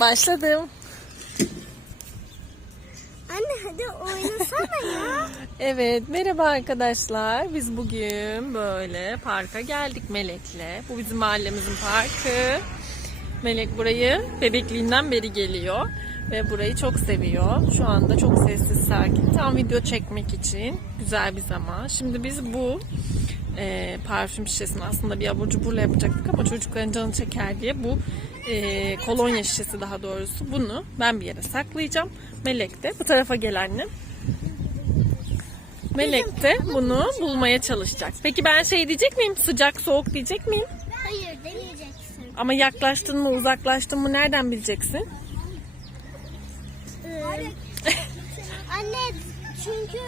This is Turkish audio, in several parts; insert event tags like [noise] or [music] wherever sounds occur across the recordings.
Başladım. Anne hadi oynasana ya. [laughs] Evet, merhaba arkadaşlar. Biz bugün böyle parka geldik Melek'le. Bu bizim mahallemizin parkı. Melek burayı bebekliğinden beri geliyor ve burayı çok seviyor. Şu anda çok sessiz, sakin. Tam video çekmek için güzel bir zaman. Şimdi biz bu e, parfüm şişesini aslında bir abur cuburla yapacaktık ama çocukların canı çeker diye bu e, kolonya şişesi daha doğrusu bunu ben bir yere saklayacağım. Melek de bu tarafa gel annem. Melek de bunu bulmaya çalışacak. Peki ben şey diyecek miyim? Sıcak soğuk diyecek miyim? Hayır demeyeceksin. Ama yaklaştın mı uzaklaştın mı nereden bileceksin? Ee, [laughs] anne çünkü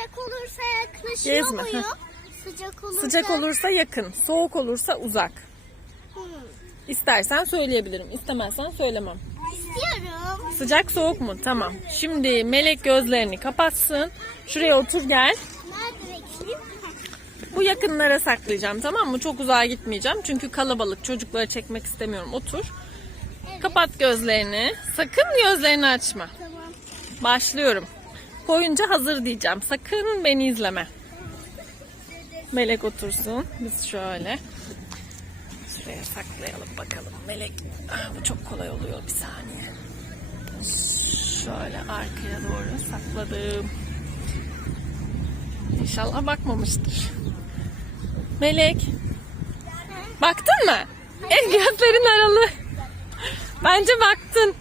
sıcak olursa yaklaşıyor Gezme, muyum? Sıcak olursa... Sıcak olursa yakın, soğuk olursa uzak. Hmm. İstersen söyleyebilirim, istemezsen söylemem. İstiyorum. Sıcak soğuk mu? Tamam. Şimdi Melek gözlerini kapatsın. Şuraya otur gel. Nerede bekleyeyim? [laughs] Bu yakınlara saklayacağım tamam mı? Çok uzağa gitmeyeceğim. Çünkü kalabalık. Çocukları çekmek istemiyorum. Otur. Kapat gözlerini. Sakın gözlerini açma. Tamam. Başlıyorum. Koyunca hazır diyeceğim. Sakın beni izleme. Melek otursun. Biz şöyle. Şuraya saklayalım bakalım. Melek. Ah, bu çok kolay oluyor. Bir saniye. Şöyle arkaya doğru sakladım. İnşallah bakmamıştır. Melek. Baktın mı? El aralı. Bence baktın.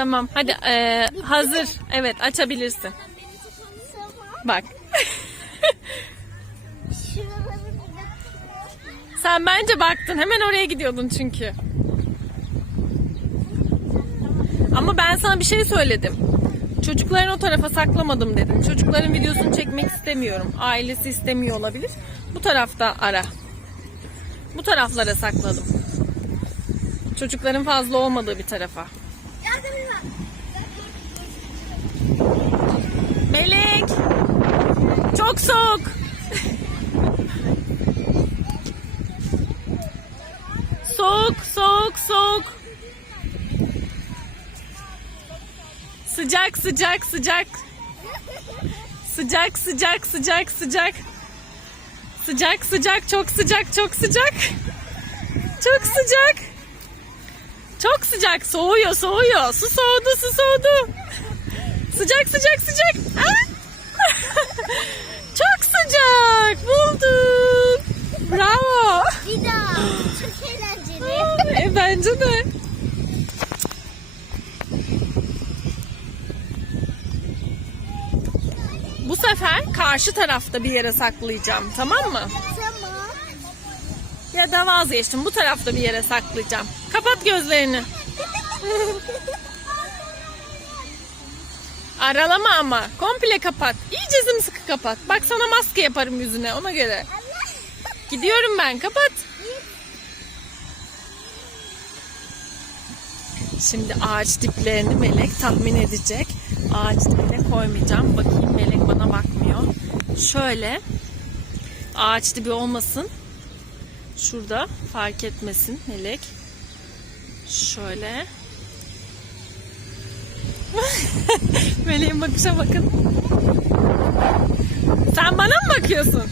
Tamam hadi eee, hazır. Evet açabilirsin. Bak. [laughs] Sen bence baktın. Hemen oraya gidiyordun çünkü. Ama ben sana bir şey söyledim. Çocukların o tarafa saklamadım dedim. Çocukların videosunu çekmek istemiyorum. Ailesi istemiyor olabilir. Bu tarafta ara. Bu taraflara sakladım. Çocukların fazla olmadığı bir tarafa. Melek! Çok soğuk. soğuk, soğuk, soğuk. Sıcak, sıcak, sıcak. Sıcak, sıcak, sıcak, sıcak. Sıcak, sıcak, çok sıcak, çok sıcak. Çok sıcak. Çok sıcak, soğuyor, soğuyor. Su soğudu, su soğudu. Sıcak sıcak sıcak. [laughs] Çok sıcak. Buldum. Bravo. Bir daha. Çok eğlenceli. E, bence de. Bu sefer karşı tarafta bir yere saklayacağım. Tamam mı? Ya da vazgeçtim. Bu tarafta bir yere saklayacağım. Kapat gözlerini. Aralama ama. Komple kapat. İyice sımsıkı kapat. Bak sana maske yaparım yüzüne ona göre. Gidiyorum ben. Kapat. Şimdi ağaç diplerini Melek tahmin edecek. Ağaç dibine koymayacağım. Bakayım Melek bana bakmıyor. Şöyle ağaç dibi olmasın. Şurada fark etmesin Melek. Şöyle. [laughs] Meleğin bakışa bakın. Sen bana mı bakıyorsun?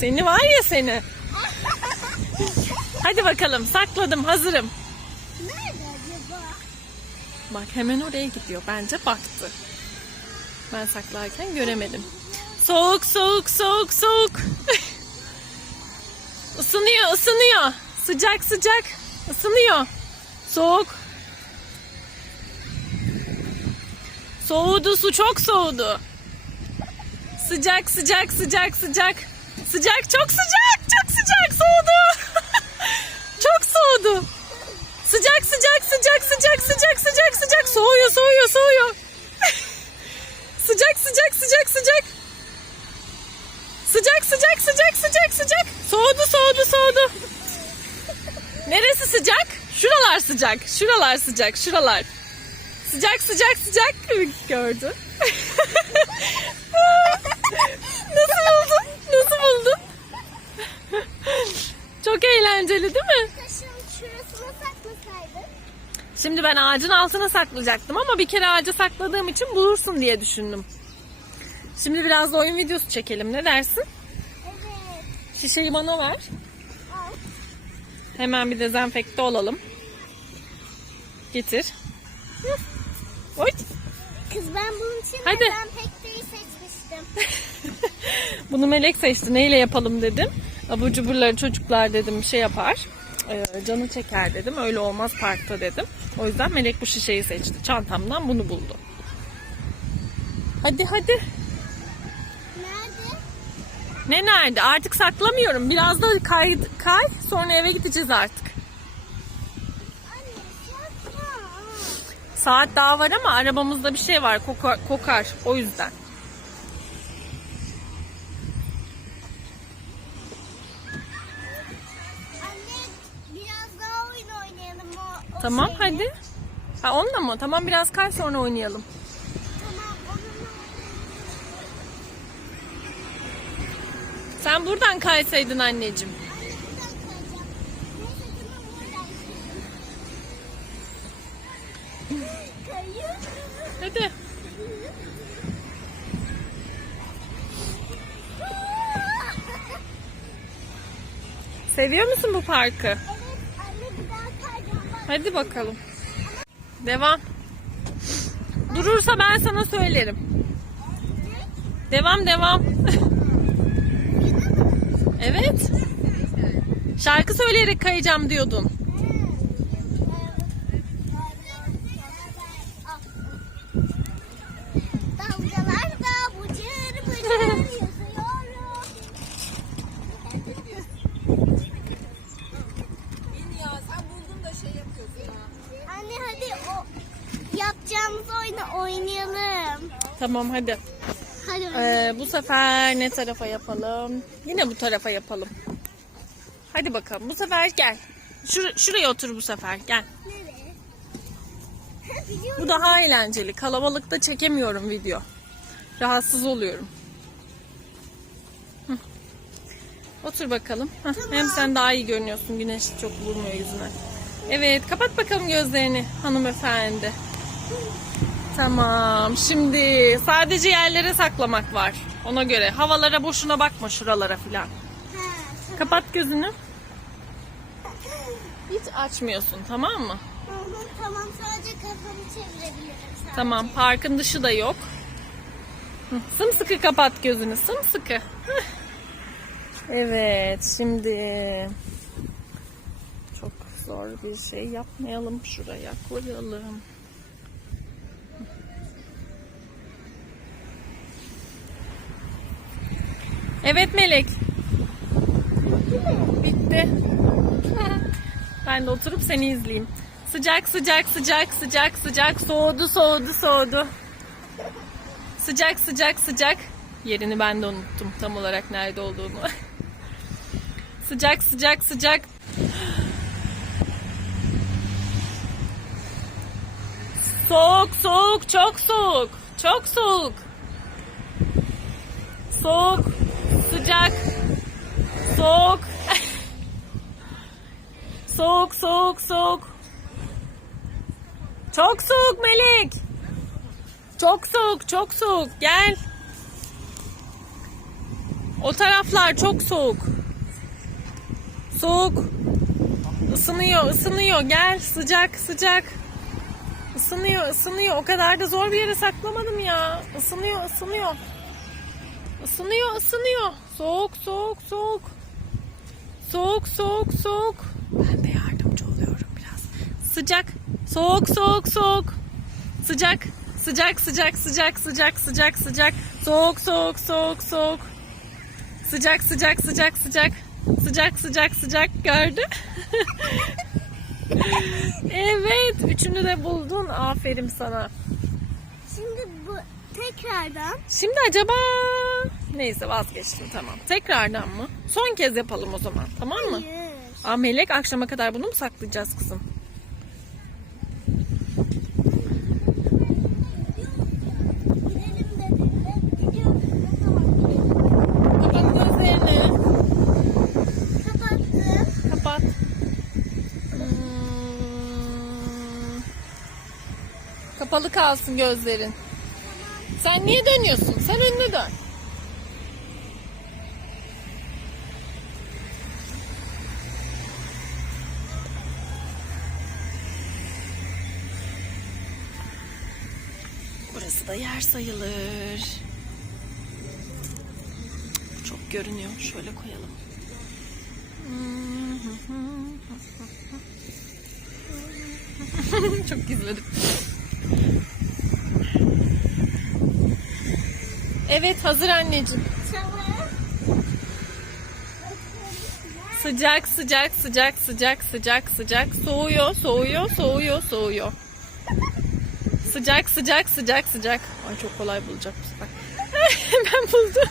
Seni var ya seni. [laughs] Hadi bakalım sakladım hazırım. Nerede acaba? Bak hemen oraya gidiyor. Bence baktı. Ben saklarken göremedim. Soğuk soğuk soğuk soğuk. [laughs] Isınıyor ısınıyor. Sıcak sıcak. Isınıyor. Soğuk. Soğudu su çok soğudu. Sıcak sıcak sıcak sıcak. Sıcak çok sıcak çok sıcak soğudu. [laughs] çok soğudu. Sıcak sıcak sıcak sıcak sıcak sıcak sıcak soğuyor soğuyor soğuyor. [laughs] sıcak sıcak sıcak sıcak. Sıcak sıcak sıcak sıcak sıcak. Soğudu soğudu soğudu. Neresi sıcak? Şuralar sıcak. Şuralar sıcak. Şuralar. Sıcak sıcak sıcak gördü. [laughs] Nasıl buldun? Nasıl buldun? Çok eğlenceli değil mi? Taşın şurasına saklasaydık. Şimdi ben ağacın altına saklayacaktım ama bir kere ağaca sakladığım için bulursun diye düşündüm. Şimdi biraz da oyun videosu çekelim. Ne dersin? Evet. Şişeyi bana ver. Al. Hemen bir dezenfekte olalım. Getir. Oy. Kız ben bunun için Hadi. değil seçmiştim. [laughs] Bunu Melek seçti. Neyle yapalım dedim. Abur cuburları çocuklar dedim şey yapar. Ee, canı çeker dedim. Öyle olmaz parkta dedim. O yüzden Melek bu şişeyi seçti. Çantamdan bunu buldu. Hadi hadi. Ne nerede? Artık saklamıyorum. Biraz da kay, kay sonra eve gideceğiz artık. Anne. Saat daha var ama arabamızda bir şey var. Kokar, kokar. O yüzden. Anne o, o Tamam şeyle. hadi. Ha onunla mı? Tamam biraz kay sonra oynayalım. Tamam onunla Sen buradan kaysaydın anneciğim. Hadi. Seviyor musun bu parkı? Evet. Hadi bakalım. Devam. Durursa ben sana söylerim. Devam devam. [laughs] evet. Şarkı söyleyerek kayacağım diyordun. [laughs] Anne hadi o yapacağımız oyunu oynayalım. Tamam hadi. Ee, bu sefer ne tarafa yapalım? Yine bu tarafa yapalım. Hadi bakalım. Bu sefer gel. Şur- şuraya otur bu sefer. Gel. Bu daha eğlenceli. Kalabalıkta çekemiyorum video. Rahatsız oluyorum. Hı. Otur bakalım. Hah, Hem sen daha iyi görünüyorsun. Güneş çok vurmuyor yüzüne. Evet, kapat bakalım gözlerini hanımefendi. Tamam. Şimdi sadece yerlere saklamak var. Ona göre. Havalara boşuna bakma şuralara filan. Kapat gözünü. Hiç açmıyorsun tamam mı? tamam, sadece kafamı çevirebilirim. Sadece. Tamam. Parkın dışı da yok. Sımsıkı kapat gözünü. Sımsıkı. Evet. Şimdi çok zor bir şey yapmayalım. Şuraya koyalım. Evet Melek. Bitti. Ben de oturup seni izleyeyim. Sıcak sıcak sıcak sıcak sıcak soğudu soğudu soğudu. Sıcak sıcak sıcak. Yerini ben de unuttum tam olarak nerede olduğunu. [laughs] sıcak sıcak sıcak. Soğuk soğuk çok soğuk. Çok soğuk. Soğuk. Sıcak. Soğuk. soğuk soğuk soğuk. Çok soğuk Melek. Çok soğuk, çok soğuk. Gel. O taraflar çok soğuk. Soğuk. Isınıyor, ısınıyor. Gel, sıcak, sıcak. Isınıyor, ısınıyor. O kadar da zor bir yere saklamadım ya. Isınıyor, ısınıyor. Isınıyor, ısınıyor. Soğuk, soğuk, soğuk. Soğuk, soğuk, soğuk. Ben de yardımcı oluyorum biraz. Sıcak, soğuk, soğuk, soğuk. Sıcak, sıcak, sıcak, sıcak, sıcak, sıcak, sıcak. Soğuk, soğuk, soğuk, soğuk. Sıcak, sıcak, sıcak, sıcak. Sıcak, sıcak, sıcak. Gördü. [laughs] evet, üçünü de buldun. Aferin sana. Şimdi bu tekrardan Şimdi acaba... Neyse vazgeçtim tamam. Tekrardan mı? Son kez yapalım o zaman. Tamam mı? Hayır. Aa, Melek akşama kadar bunu mu saklayacağız kızım? Hmm. Kapalı kalsın gözlerin. Sen niye dönüyorsun? Sen önüne dön. Burası da yer sayılır. Çok görünüyor. Şöyle koyalım. [laughs] Çok gizledim. Evet hazır anneciğim. Sıcak sıcak sıcak sıcak sıcak sıcak soğuyor soğuyor soğuyor soğuyor. Sıcak sıcak sıcak sıcak. Ay çok kolay bulacak bu sefer. [laughs] Hemen buldum.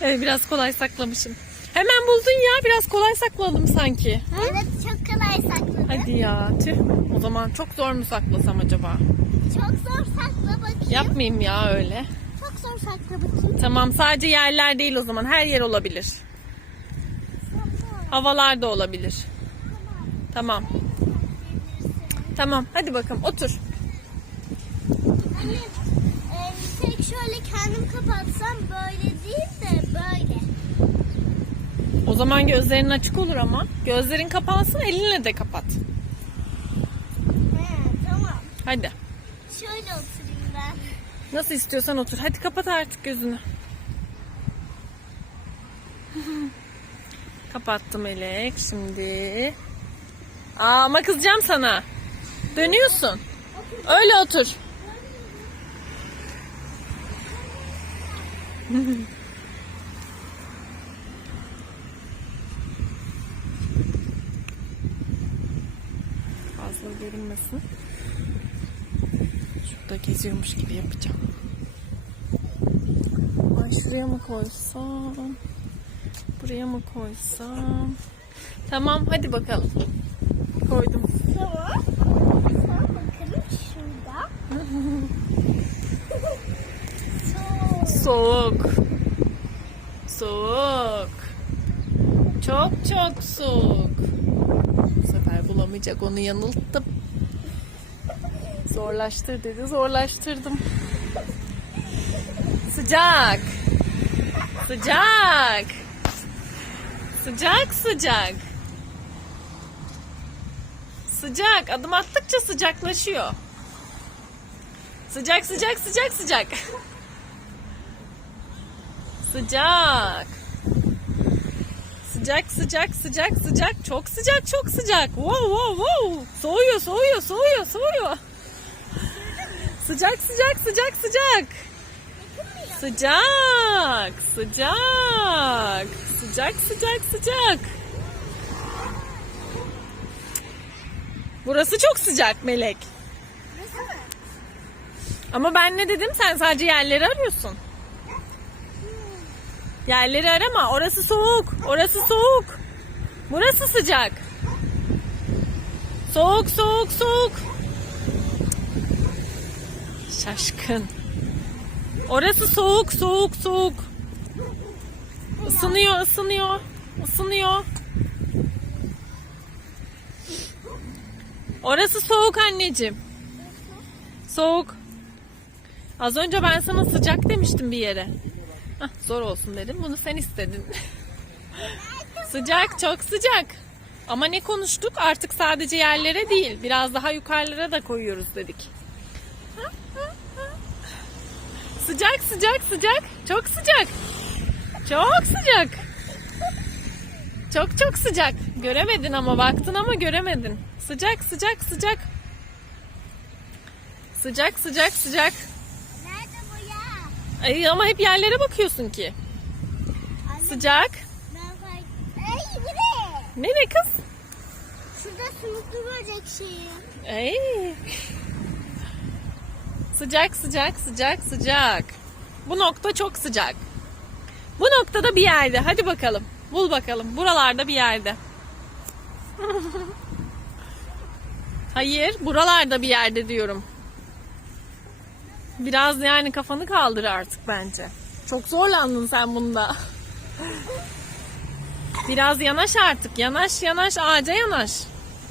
Evet, biraz kolay saklamışım. Hemen buldun ya biraz kolay sakladım sanki. Hı? Evet çok kolay sakladım. Hadi ya tüh. O zaman çok zor mu saklasam acaba? Çok zor sakla bakayım. Yapmayayım ya öyle. Çok zor sakla bakayım. Tamam sadece yerler değil o zaman her yer olabilir. Havalar da olabilir. Tamam. Tamam hadi bakalım otur. Anne, e, tek şöyle kendim kapatsam böyle değil de böyle. O zaman gözlerin açık olur ama. Gözlerin kapansın elinle de kapat. He, tamam. Hadi. Şöyle oturayım ben. Nasıl istiyorsan otur. Hadi kapat artık gözünü. [laughs] Kapattım Melek şimdi. Aa, ama kızacağım sana. Dönüyorsun. Öyle otur. Fazla görünmesin. Şurada geziyormuş gibi yapacağım. Ay şuraya mı koysam? Buraya mı koysam? Tamam hadi bakalım. Koydum. Tamam. Tamam bakalım şurada. Soğuk. Soğuk. Çok çok soğuk. Bu sefer bulamayacak onu yanılttım. Zorlaştır dedi zorlaştırdım. Sıcak. Sıcak. Sıcak sıcak. Sıcak. Adım attıkça sıcaklaşıyor. Sıcak sıcak sıcak sıcak. Sıcak. Sıcak sıcak sıcak sıcak çok sıcak çok sıcak. Wow wow wow. Soğuyor soğuyor soğuyor soğuyor. Sıcak sıcak sıcak sıcak. Sıcak sıcak sıcak sıcak sıcak. Burası çok sıcak Melek. Ama ben ne dedim? Sen sadece yerleri arıyorsun. Yerleri arama. Orası soğuk. Orası soğuk. Burası sıcak. Soğuk, soğuk, soğuk. Şaşkın. Orası soğuk, soğuk, soğuk. Isınıyor, ısınıyor. Isınıyor. Orası soğuk anneciğim. Soğuk. Az önce ben sana sıcak demiştim bir yere. [laughs] Zor olsun dedim. Bunu sen istedin. [laughs] sıcak, çok sıcak. Ama ne konuştuk? Artık sadece yerlere değil, biraz daha yukarılara da koyuyoruz dedik. Sıcak, sıcak, sıcak. Çok sıcak. Çok sıcak. Çok çok sıcak. Göremedin ama baktın ama göremedin. Sıcak, sıcak, sıcak. Sıcak, sıcak, sıcak. Ay ama hep yerlere bakıyorsun ki. Anne, Sıcak. Ben. Ay ne? Ne ne kız? Şurada sümüklü böcek şeyi. Ay. Sıcak sıcak sıcak sıcak. Bu nokta çok sıcak. Bu noktada bir yerde. Hadi bakalım. Bul bakalım. Buralarda bir yerde. [laughs] Hayır, buralarda bir yerde diyorum. Biraz yani kafanı kaldır artık bence. Çok zorlandın sen bunda. Biraz yanaş artık. Yanaş yanaş ağaca yanaş.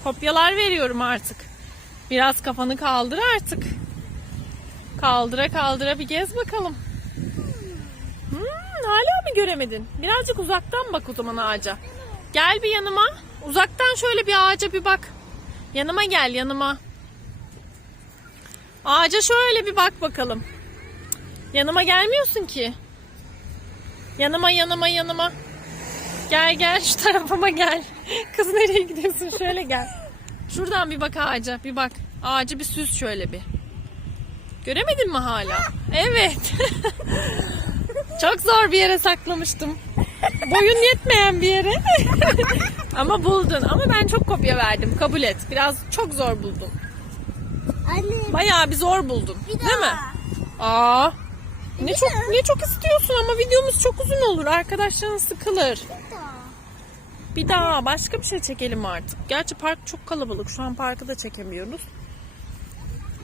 Kopyalar veriyorum artık. Biraz kafanı kaldır artık. Kaldıra kaldıra bir gez bakalım. Hmm, hala mı göremedin? Birazcık uzaktan bak o zaman ağaca. Gel bir yanıma. Uzaktan şöyle bir ağaca bir bak. Yanıma gel yanıma. Ağaca şöyle bir bak bakalım. Yanıma gelmiyorsun ki. Yanıma yanıma yanıma. Gel gel şu tarafıma gel. [laughs] Kız nereye gidiyorsun? Şöyle gel. Şuradan bir bak ağaca. Bir bak. Ağacı bir süz şöyle bir. Göremedin mi hala? Evet. [laughs] Çok zor bir yere saklamıştım. Boyun yetmeyen bir yere. [laughs] Ama buldun. Ama ben çok kopya verdim. Kabul et. Biraz çok zor buldum. Anne Bayağı bir zor buldum. bir Değil mi? Aa. Ne çok ne çok istiyorsun ama videomuz çok uzun olur. Arkadaşların sıkılır. Bir daha. Bir daha başka bir şey çekelim artık. Gerçi park çok kalabalık. Şu an parkı da çekemiyoruz.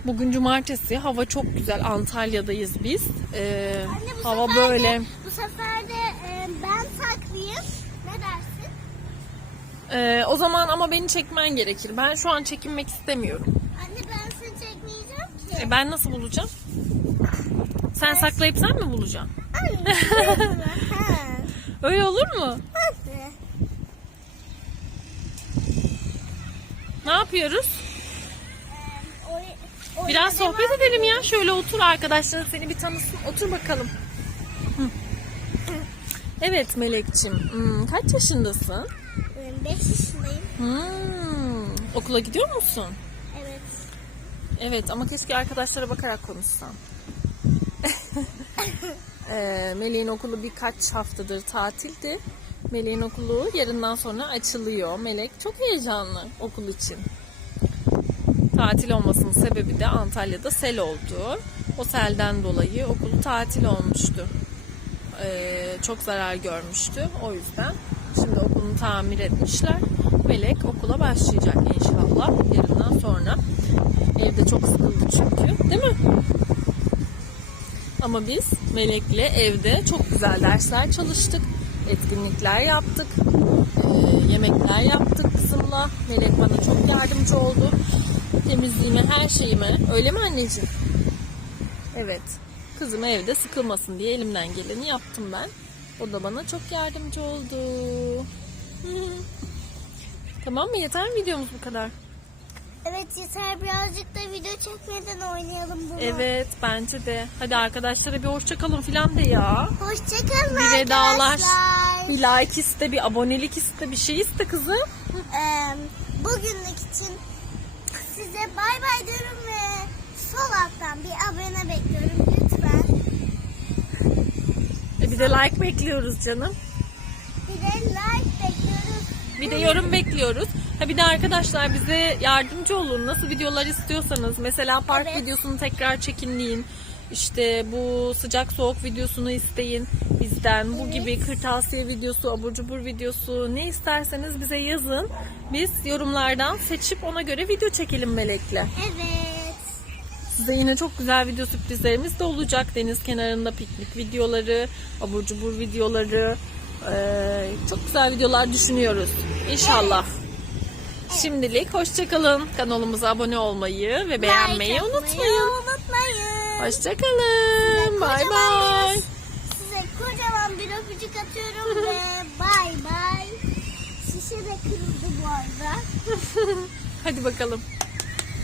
Bugün cumartesi. Hava çok güzel. Antalya'dayız biz. Ee, Anne bu hava sefer böyle. De, bu sefer de e, ben saklayayım. Ne dersin? Ee, o zaman ama beni çekmen gerekir. Ben şu an çekinmek istemiyorum. Anne ben seni çekmeyeceğim ki. E, ben nasıl bulacağım? Sen saklayıp sen mi bulacaksın? [laughs] Öyle olur mu? Ne yapıyoruz? Biraz sohbet edelim ya. Şöyle otur arkadaşların seni bir tanısın. Otur bakalım. Evet Melekçim. Hmm, kaç yaşındasın? Ben 5 yaşındayım. Hmm, okula gidiyor musun? Evet. Ama keşke arkadaşlara bakarak konuşsan. [laughs] Ee, Melek'in okulu birkaç haftadır tatildi. Melek'in okulu yarından sonra açılıyor. Melek çok heyecanlı okul için. Tatil olmasının sebebi de Antalya'da sel oldu. O selden dolayı okulu tatil olmuştu. Ee, çok zarar görmüştü. O yüzden şimdi okulunu tamir etmişler. Melek okula başlayacak. Evde çok sıkıldı çünkü. Değil mi? Ama biz Melek'le evde çok güzel dersler çalıştık. Etkinlikler yaptık. Ee, yemekler yaptık kızımla. Melek bana çok yardımcı oldu. Temizliğime, her şeyime. Öyle mi anneciğim? Evet. Kızım evde sıkılmasın diye elimden geleni yaptım ben. O da bana çok yardımcı oldu. [laughs] tamam mı? Yeter mi videomuz bu kadar? Evet yeter birazcık da video çekmeden oynayalım bunu. Evet bence de. Hadi arkadaşlara bir hoşça kalın filan de ya. Hoşçakalın Bir arkadaşlar. Bir like iste, bir abonelik iste, bir şey iste kızım. Ee, bugünlük için size bay bay diyorum ve sol alttan bir abone bekliyorum lütfen. E bir de like bekliyoruz canım. Bir de like bekliyoruz. Bir de yorum bekliyoruz. Ha bir de arkadaşlar bize yardımcı olun. Nasıl videolar istiyorsanız. Mesela park Evet. videosunu tekrar çekin deyin. İşte bu sıcak soğuk videosunu isteyin bizden. Bu Evet. gibi kırtasiye videosu, abur cubur videosu ne isterseniz bize yazın. Biz yorumlardan seçip ona göre video çekelim Melek'le. Evet. Size yine çok güzel video sürprizlerimiz de olacak. Deniz kenarında piknik videoları, abur cubur videoları. Ee, çok güzel videolar düşünüyoruz. İnşallah. Şimdilik hoşçakalın. Kanalımıza abone olmayı ve beğenmeyi Like unutmayın. unutmayın. Hoşçakalın. Bay bay. Size kocaman bir öpücük atıyorum ve [laughs] bay bay. Şişe de kırıldı bu arada. Hadi bakalım.